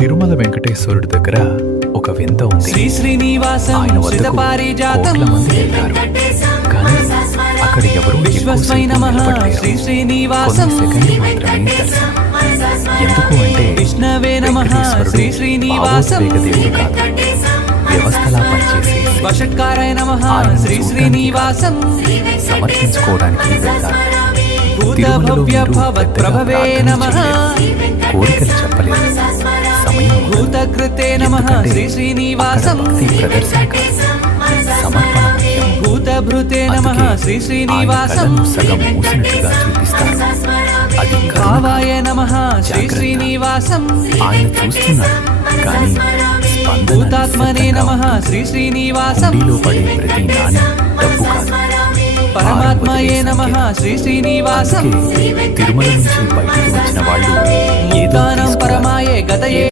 తిరుమల వెంకటేశ్వరుడి దగ్గర ఒక వింత ఉంది. శ్రీ శ్రీనివాసం ఆయన వద్దకు కోట్ల మంది వెళ్తారు, కానీ అక్కడ ఎవరూ విశ్వస్మై నమః శ్రీ శ్రీనివాసం సెకండ్లు మాత్రమే దర్శనం. ఎందుకు అంటే విష్ణవే నమః శ్రీ శ్రీనివాసం దేవుడు కాదు, వ్యవస్థలా పనిచేసి వషట్కారాయ నమః శ్రీ శ్రీనివాసం సమర్పించుకోవడానికి వెళ్తారు. భూత భవ్య భవత్ ప్రభవే నమః కోరికలు చెప్పలేదు, సమయం ఉండదు. భూతకృతే నమః శ్రీ శ్రీనివాసం భక్తి ప్రదర్శన కాదు, సమర్పణ ముఖ్యం. భూతభృతే నమః శ్రీ ఆయన శ్రీనివాసం కళ్ళను సగం మూసినట్టుగా చూపిస్తారు. అది కరుణ. భావాయ నమః శ్రీ జాగ్రత్త. శ్రీనివాసం ఆయన చూస్తున్నాడు, కానీ స్పందన భూతాత్మనే నిశ్శబ్దంగా నమః ఉంటుంది. శ్రీ శ్రీనివాసం హుండీలో పడే ప్రతి నాణెం డబ్బు కాదు, పరమాత్మయే నమః శ్రీ శ్రీనివాసం అందుకే తిరుమల నుంచి బయటికి వచ్చిన వాళ్ళు ఏదో ముక్తానం తీసుకురావాలి. పరమాయే గతయే